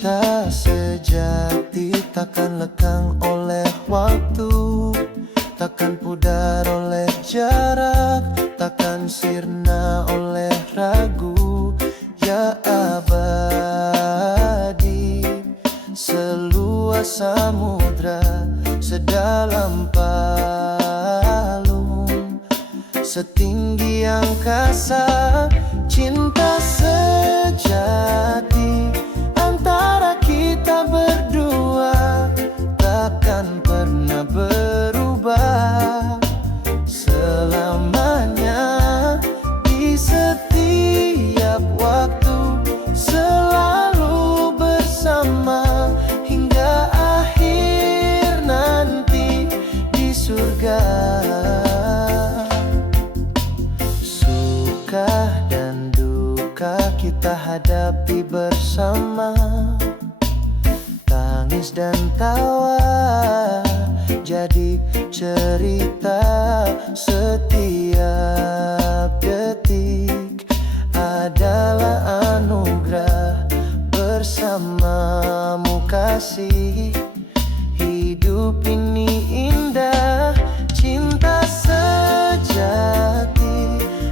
Cinta sejati takkan lekang oleh waktu, takkan pudar oleh jarak, takkan sirna oleh ragu. Ya abadi, seluas samudra, sedalam palung, setinggi angkasa. Cinta sejati antara kita berdua takkan pernah berubah selamanya. Di setiap waktu selalu bersama hingga akhir nanti di surga. Suka dan duka kita hadapi bersama, tangis dan tawa jadi cerita. Setiap detik adalah anugerah, bersamamu kasih. Hidup ini indah, cinta sejati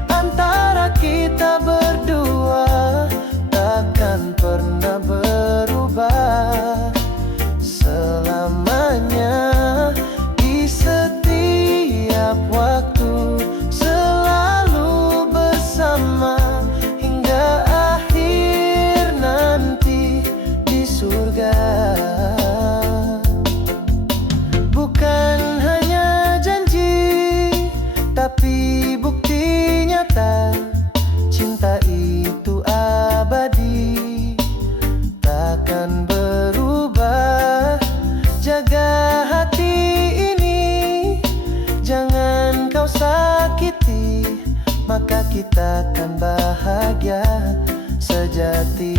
antara kita berdua takkan pernah berubah selamanya. Di setiap waktu selalu bersama hingga akhir nanti di surga. Bukan hanya janji, tapi bukti nyata. Cinta itu abadi, takkan berubah. Jaga hati ini, jangan kau sakiti, maka kita akan bahagia sejati.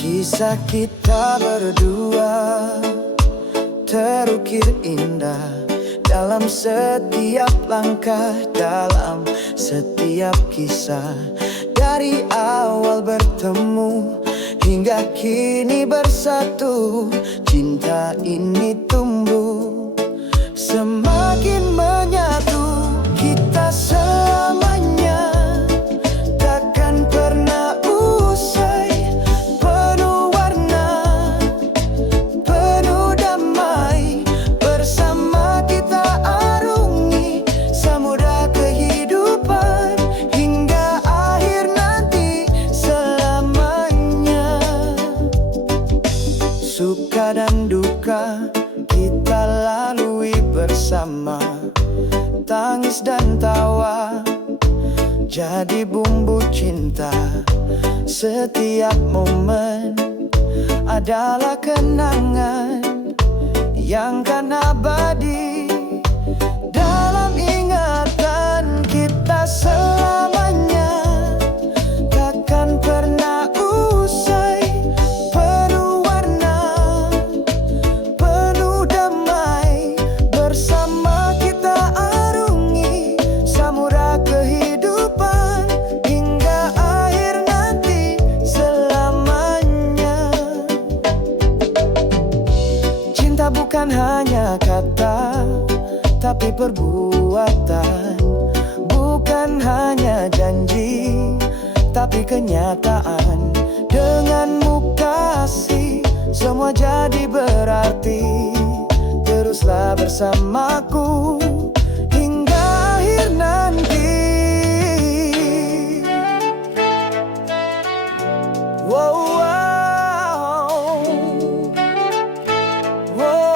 Kisah kita berdua terukir indah dalam setiap langkah, dalam setiap kisah. Dari awal bertemu hingga kini bersatu, cinta ini tumbuh semakin menyatu. Kita selamanya takkan pernah usai, penuh warna, penuh damai. Bersama kita arungi samudra kehidupan hingga akhir nanti selamanya. Suka dan duka kita lalui bersama, tangis dan tawa jadi bumbu cinta. Setiap momen adalah kenangan yang kan abadi dalam ingatan kita selamanya. Takkan pernah usai, penuh warna, penuh damai. Bersama kita arungi samudra kehidupan hingga akhir nanti selamanya. Bukan hanya kata, tapi perbuatan. Bukan hanya janji, tapi kenyataan. Denganmu kasih, semua jadi berarti. Teruslah bersamaku hingga akhir nanti. Wow, wow, wow.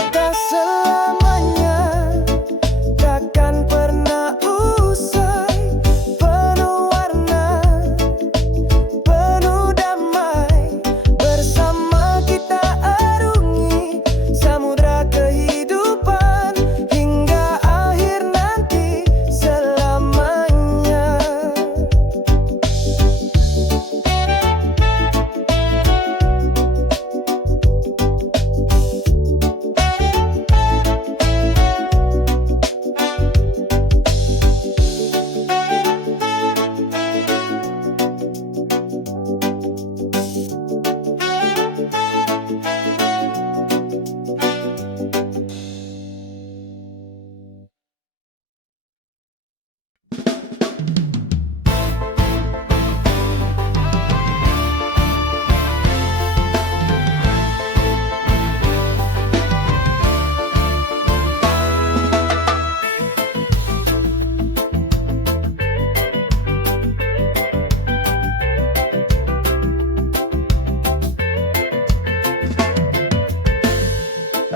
Kita selamanya takkan pernah usai. Penuh warna, penuh damai. Bersama kita arungi samudra kehidupan hingga akhir nanti selamanya.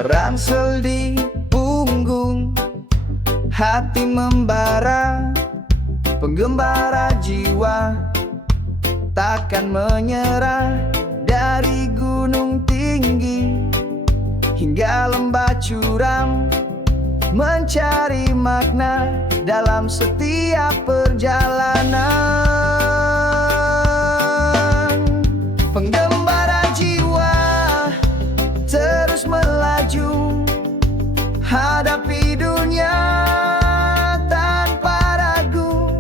Ransel di punggung, hati membara. Penggembara jiwa takkan menyerah. Dari gunung tinggi hingga lembah curam, mencari makna dalam setiap perjalanan. Penggembara jiwa terus melaju, hadapi dunia tanpa ragu.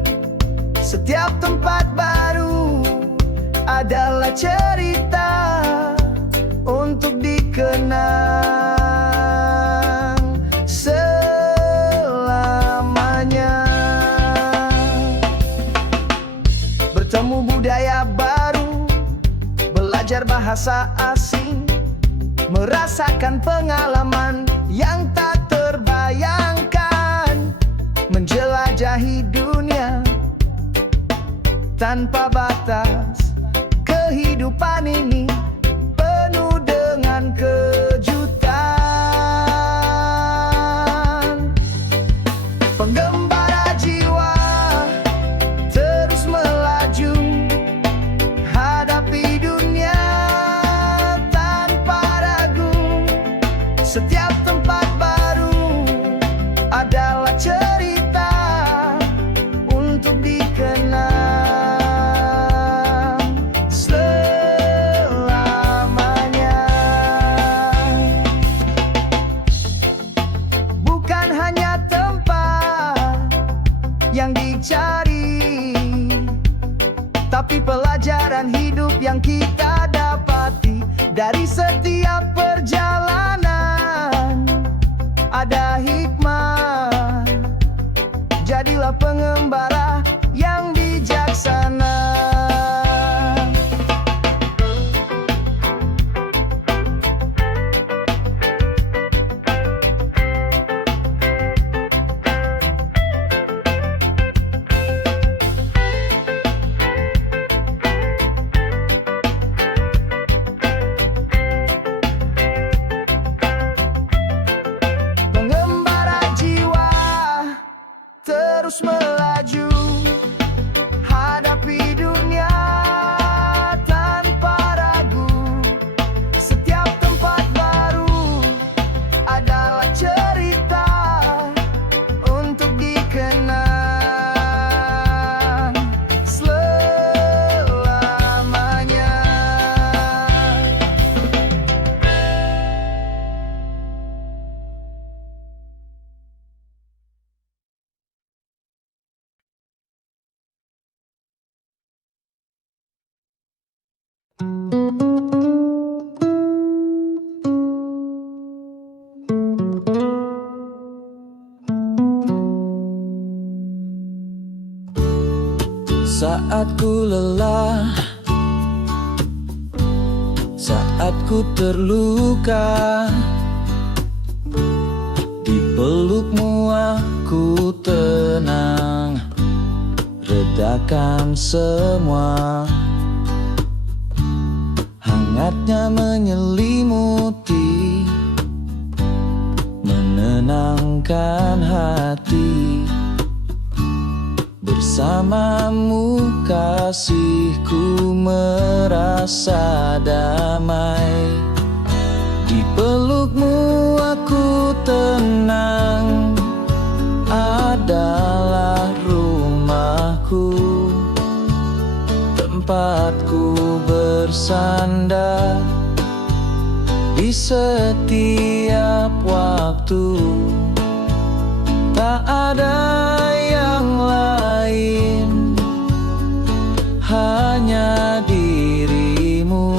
Setiap tempat baru adalah cerita untuk dikenang selamanya. Bertemu budaya baru, belajar bahasa asing, merasakan pengalaman yang tak terbayangkan. Menjelajahi dunia tanpa batas. Kehidupan ini penuh dengan kejutan. Penggembara jiwa terus melaju, hadapi dunia tanpa ragu. Setiap tempat baru adalah cerita untuk dikenang selamanya. Bukan hanya tempat yang dicari, tapi pelajaran hidup yang kita dapati. Dari setiap perjalanan ada hikmah. Jadilah pengembara yang bijaksana. Saat ku lelah, saat ku terluka, di pelukmu aku tenang, redakan semua. Hangatnya menyelimuti, menenangkan hati. Bersamamu kasihku merasa damai. Di pelukmu aku tenang, adalah rumahku, tempatku bersandar di setiap waktu. Tak ada yang lain, hanya dirimu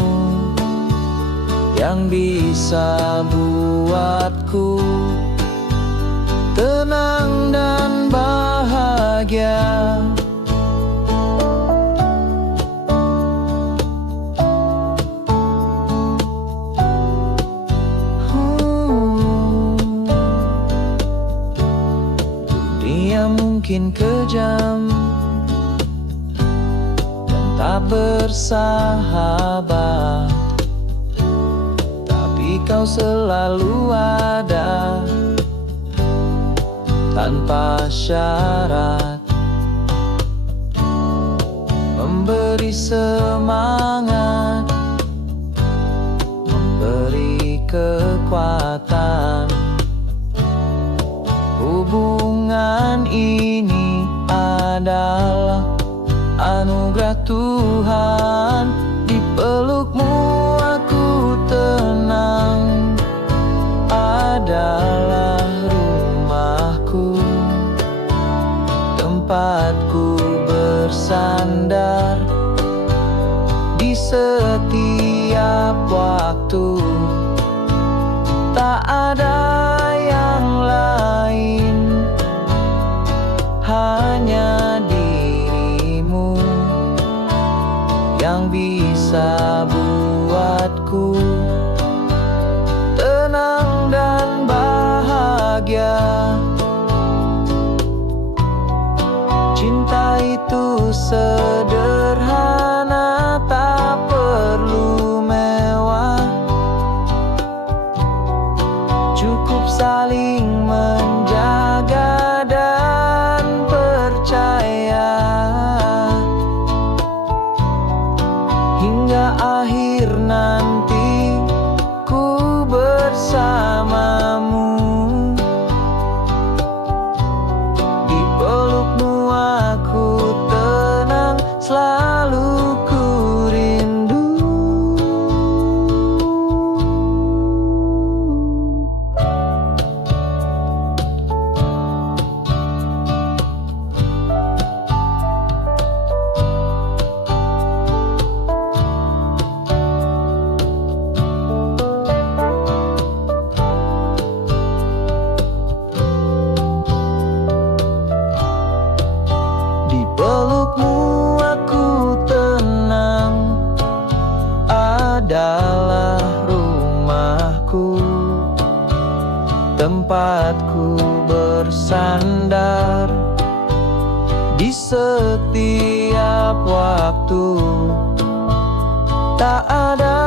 yang bisa buatku tenang dan bahagia. Dunia mungkin kejam dan tak bersahabat, tapi kau selalu ada tanpa syarat, memberi semangat, memberi kekuatan. Hubungan ini adalah anugerah Tuhan. Di pelukmu aku tenang, adalah rumahku, tempatku bersandar di setiap waktu. Tak ada yang lain, hanya dirimu yang bisa buatku tenang dan bahagia. Cinta itu sederhana, tak perlu mewah, cukup saling menjaga dan percaya. Hingga akhir nanti ku bersamamu. Di pelukmu aku tenang, selalu ku rindu. Di pelukmu aku tenang, adalah rumahku, tempatku bersandar di setiap waktu. Tak ada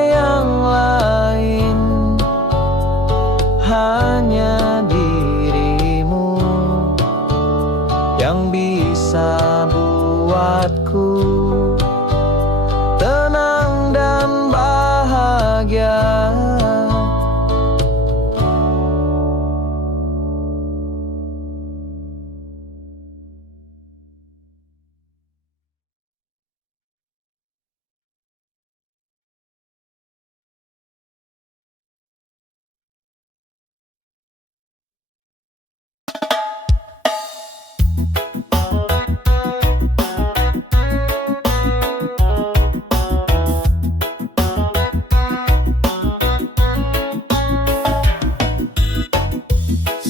yang lain, hanya dirimu yang bisa buatku tenang dan bahagia.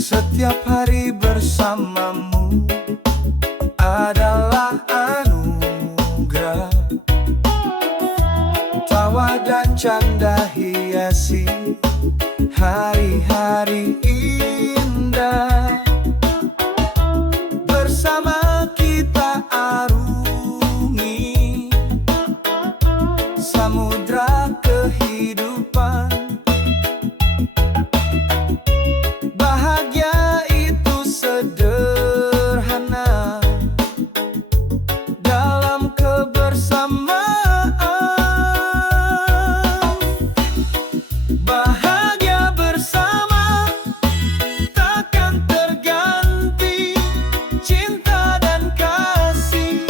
Setiap hari bersamamu adalah anugerah. indah hiasi hari-hari indah. Bersama kita arungi samudra kehidupan. Bahagia itu sederhana dalam kebersamaan. Bahagia bersama takkan terganti, cinta dan kasih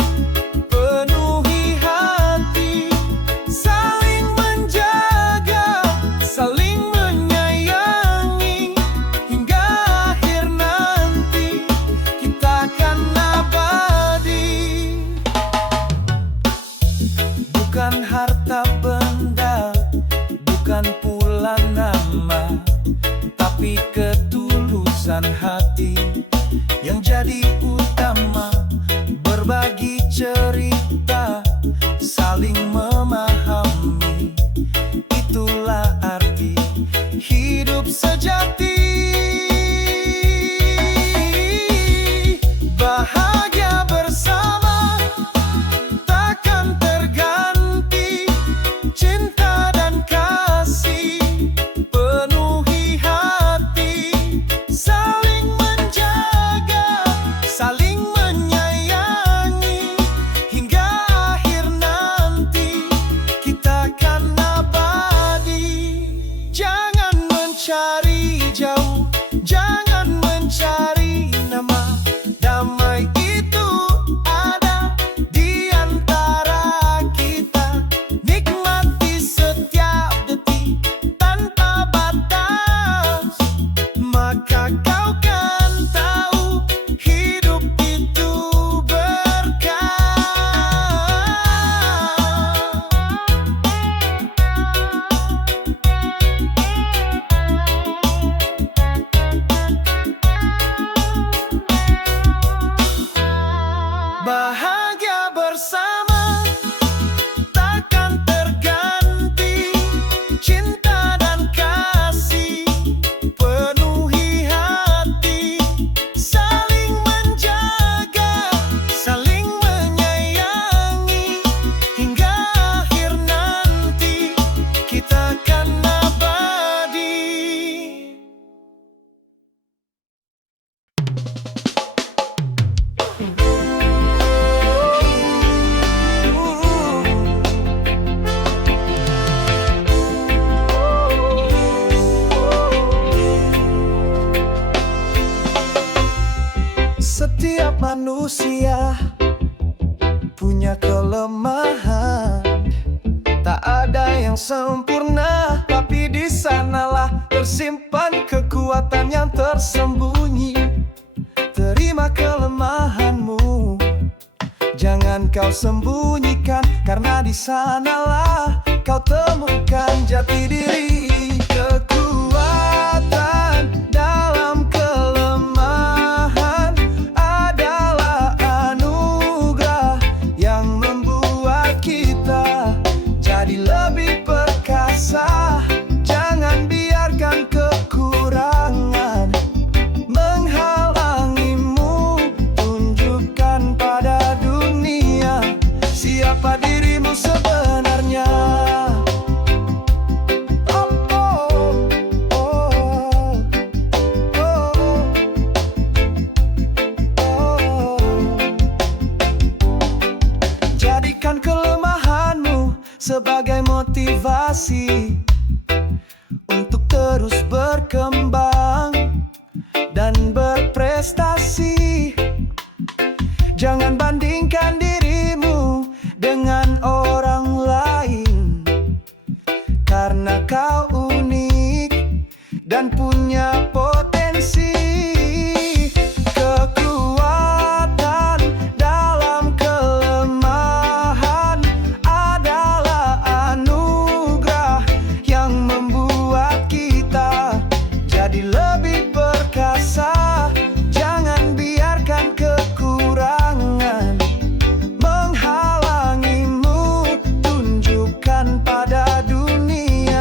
penuhi hati, saling menjaga, saling menyayangi, hingga akhir nanti kita akan abadi. Bukan harta benda, bukan pula nama, tapi ketulusan hati yang jadi utama. Berbagi cerita, saling memahami, itulah arti hidup sejati. Bahagia bersama takkan terganti, cinta dan kasih penuhi hati, saling menjaga, saling menyayangi, hingga akhir nanti kita akan abadi. Jangan mencari jauh, jangan mencari nama, damai itu ada di antara kita. Nikmati setiap detik tanpa batas, maka kau kan tahu hidup itu berkah. Bahagia bersama takkan terganti, cinta dan kasih penuhi hati, saling menjaga, saling menyayangi, hingga akhir nanti kita akan abadi. Setiap manusia punya kelemahan, tak ada yang sempurna, tapi di sanalah tersimpan kekuatan yang tersembunyi. Terima kelemahanmu, jangan kau sembunyikan, karena di sanalah kau temukan jati diri. Kekuatan dalam kelemahan adalah anugerah yang membuat kita jadi lebih perkasa. Jangan biarkan kekurangan menghalangimu, tunjukkan pada dunia siapa dirimu sebenarnya. Oh, oh, oh, oh, oh. Jadikan kelemahanmu sebagai motivasi untuk terus berkembang dan berprestasi. Jangan bandingkan dirimu dengan orang lain, karena kau unik dan punya potensi. Kekuatan dalam kelemahan adalah anugerah yang membuat kita jadi lebih perkasa. Jangan biarkan kekurangan menghalangimu, tunjukkan pada dunia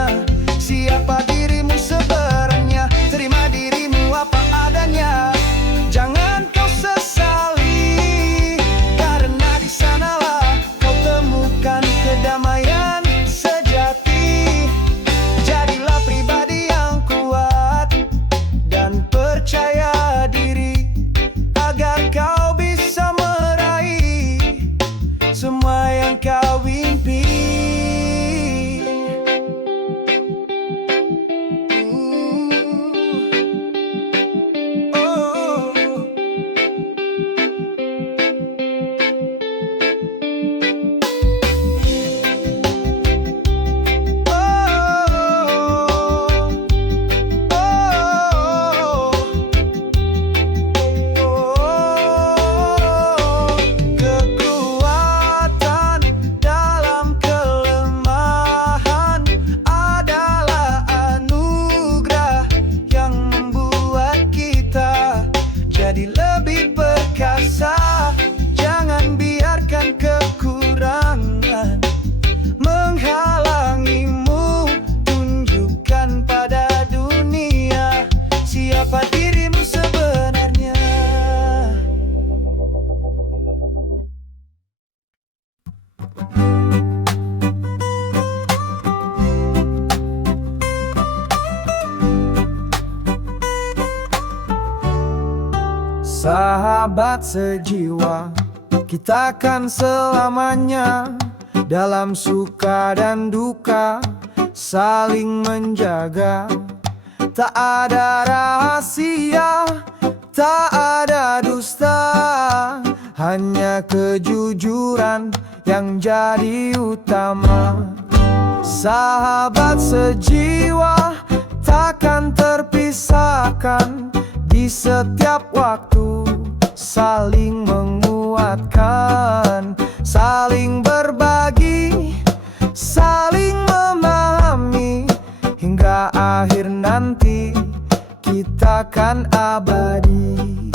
Sahabat sejiwa, kita kan selamanya dalam suka dan duka saling menjaga. Tak ada rahasia, tak ada dusta, hanya kejujuran yang jadi utama. Sahabat sejiwa takkan terpisahkan, di setiap waktu saling menguatkan, saling berbagi, saling memahami, hingga akhir nanti kita kan abadi.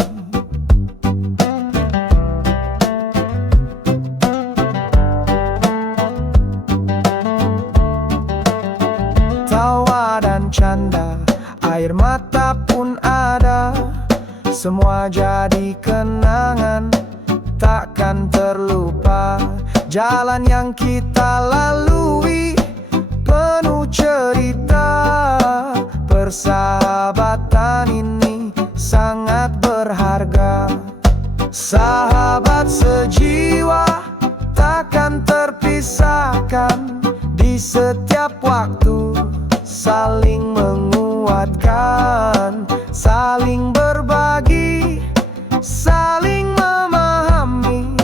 Tawa dan canda, air mata pun ada, semua jadi kenangan, takkan terlupa. Jalan yang kita lalui penuh cerita, persahabatan ini sangat berharga. Sahabat sejiwa takkan terpisahkan, di setiap waktu saling menguatkan, saling berbagi, saling memahami,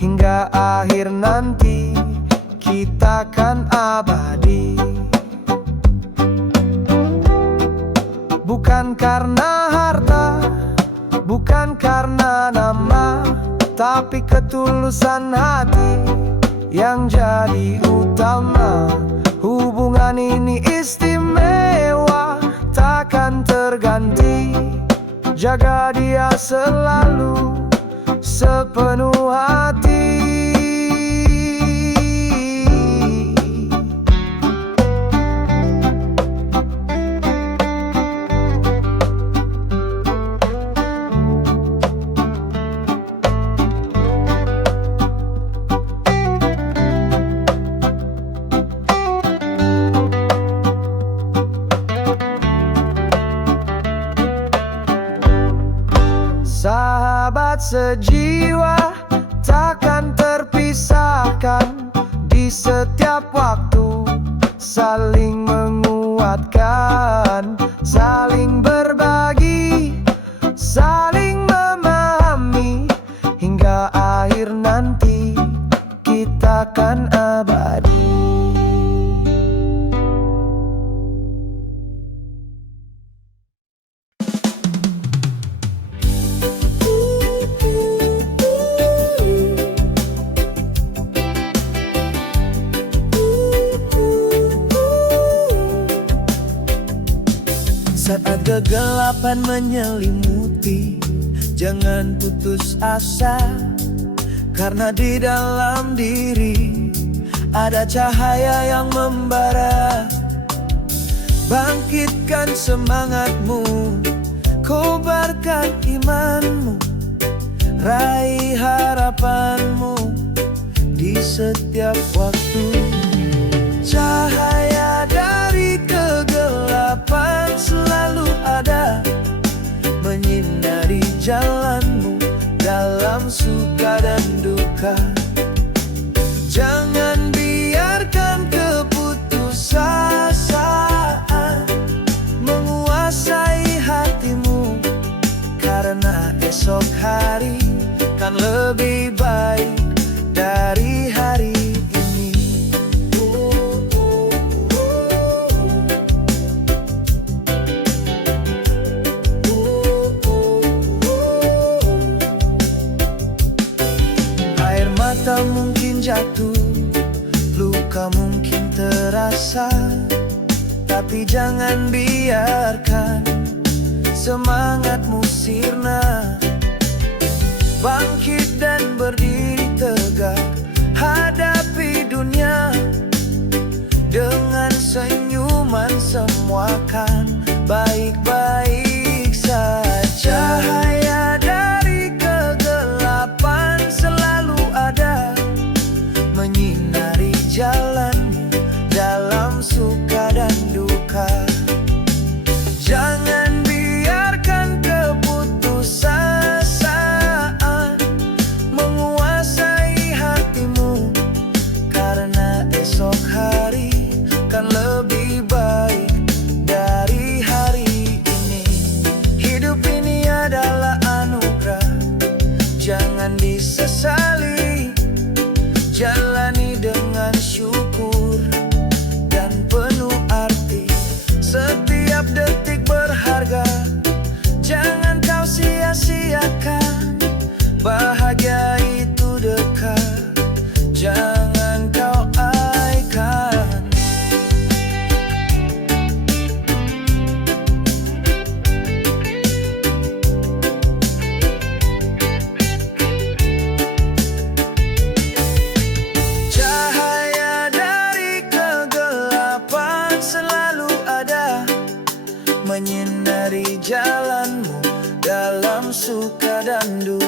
hingga akhir nanti kita kan abadi. Bukan karena harta, bukan karena nama, tapi ketulusan hati yang jadi utama. Hubungan ini istimewa, takkan terganti. Jaga dia selalu sepenuh hati. Sahabat sejiwa takkan terpisahkan, di setiap waktu saling menguatkan, saling berbagi, saling memahami, hingga akhir nanti kita kan abadi. Saat kegelapan menyelimuti, jangan putus asa, karena di dalam diri ada cahaya yang membara. Bangkitkan semangatmu, kobarkan imanmu, raih harapanmu di setiap waktu. Cahaya dari kegelapan selalu ada, menyinari jalanmu dalam suka dan duka. Jangan biarkan keputusasaan menguasai hatimu, karena esok hari kan lebih baik dari hari ini. Air mata mungkin jatuh, luka mungkin terasa, tapi jangan biarkan semangatmu sirna. Bangkit dan berdiri tegak, hadapi dunia dengan senyuman, semua kan baik-baik saja. Cahaya dari kegelapan selalu ada, menyinari jalanmu dalam suka dan duka. Jangan biarkan keputusasaan selalu ada, menyinari jalanmu dalam suka dan duka.